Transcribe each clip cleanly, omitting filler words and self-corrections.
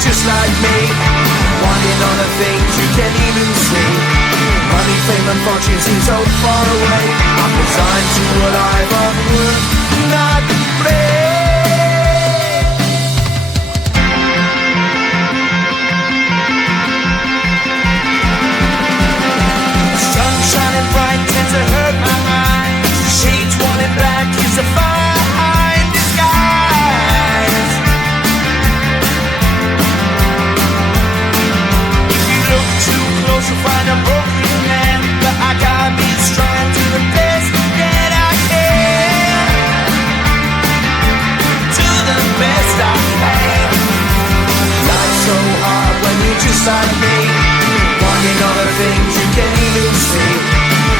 just like me, wanting all the things you can't even see. Money, fame and fortune seem so far away. I'm resigned to what I've unwould not play. Sun shining bright tends to hurt my mind. Shades worn in black is a fine disguise. If you look too close you'll find a broken man, but I gotta be strong to the best that I can. To the best I can. Life's so hard when you're just like me, wanting all the things you can't even see.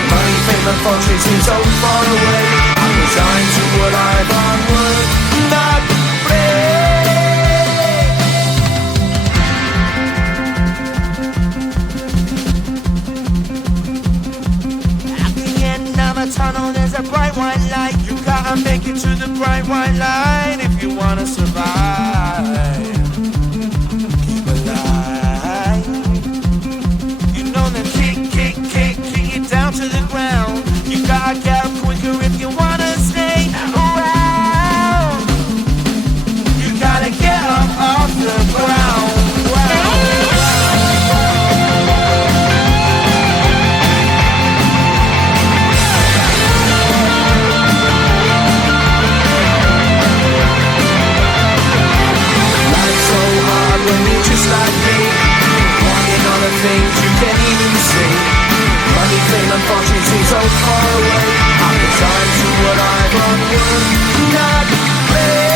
Money, fame and fortune seem so far away. I'm resigned to what I've onward not play. At the end of a tunnel there's a bright white light. You gotta make it to the bright white light if you wanna survive. Keep alive. You know the kick it down to the ground. You gotta get up quicker if you wanna stay around. You gotta get up off the ground. Life's so hard when you're just like me, wanting all the things you can't even see. Money, fame and fortune seem so far away. I'm resigned to what I've onward not play.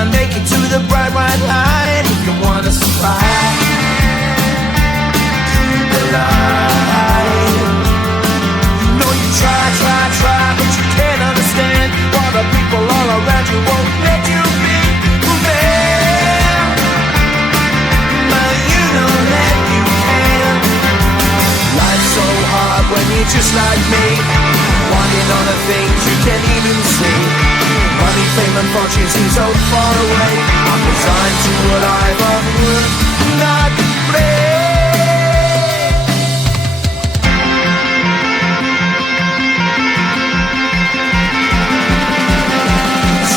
gotta make it to the bright white line if you wanna survive. Keep the line. No, you try, but you can't understand why the people all around you won't let you be who they are. But you know that you can. Life's so hard when you're just like me, wanting all the things you can't even see. Money, fame and fortune seem so far away. I'm resigned to a life of work, not play.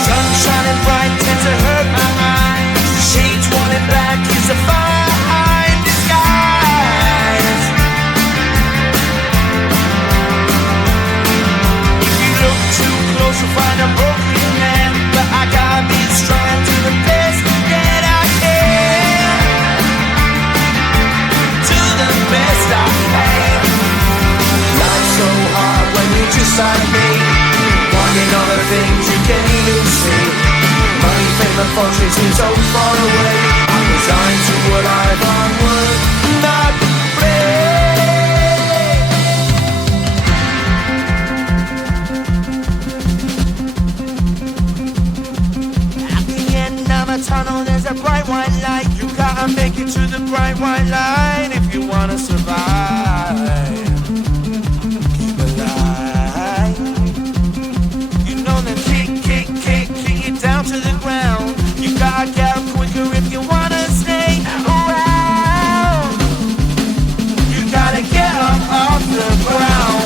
Sun shining bright tends to hurt my eyes. Shades worn in black is a fine disguise. If you look too close you'll find a broken man, but I gotta be strong to the best that I can. To the best I can. Life's so hard when you're just like me, wanting all the things you can't even see. Money, fame and fortune seem so far away. I'm resigned to a life on work, not play. At the end of a tunnel there's a bright white light. You gotta make it to the bright white line if you wanna survive. Keep alive. You know that kick it down to the ground. You gotta get up quicker if you wanna stay around. You gotta get up off the ground.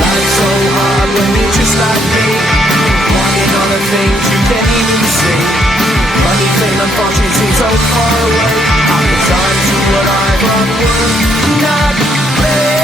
Life's so hard when you're just like me, wanting all the things you can't even see. Money, fame and fortune seem so far away. I'm resigned to what I've on work, not play.